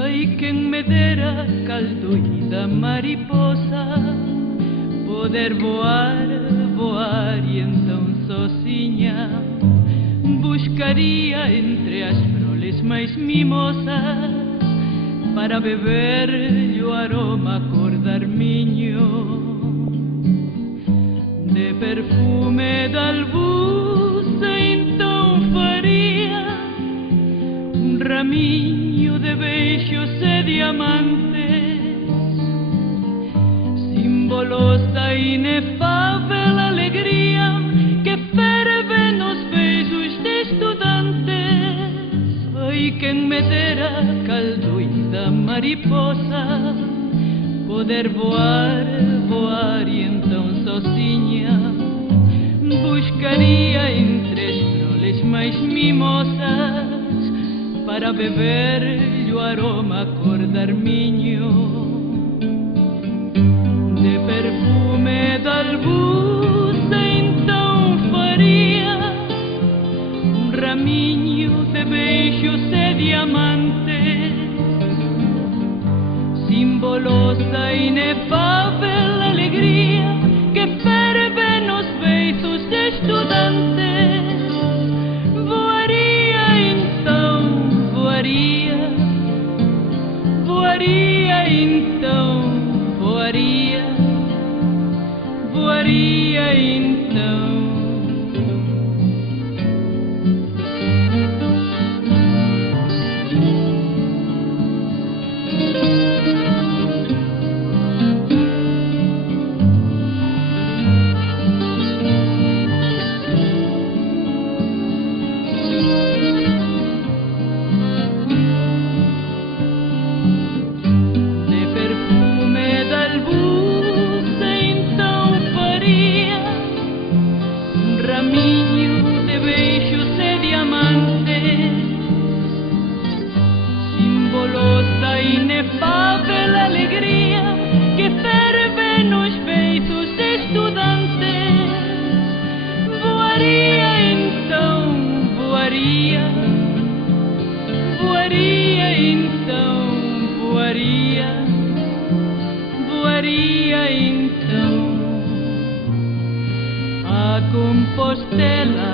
Ai, quem me dera, caldoída mariposa, poder voar, voar e então sozinha buscaria entre as flores mais mimosas para beber-lhe o aroma cor de arminho, de perfume de albuça. Então faria raminho de beijos e diamantes, símbolos da inefável alegria que ferve nos beijos de estudantes. Ai, quem me dera, caldoída mariposa, poder voar, voar e então sozinha buscaria entre as flores mais mimosas para beber-lhe o aroma cor de arminho, de perfume de albuça. Então faria raminho de beijos e diamantes, símbolos da inefável alegria que ferve nos beijos de estudantes. Voaria então, voaria, voaria então. Raminho de beijos e diamantes, símbolos da inefável alegria que ferve nos beijos de estudantes. Voaria então, voaria, voaria então, voaria, voaria então. A Compostela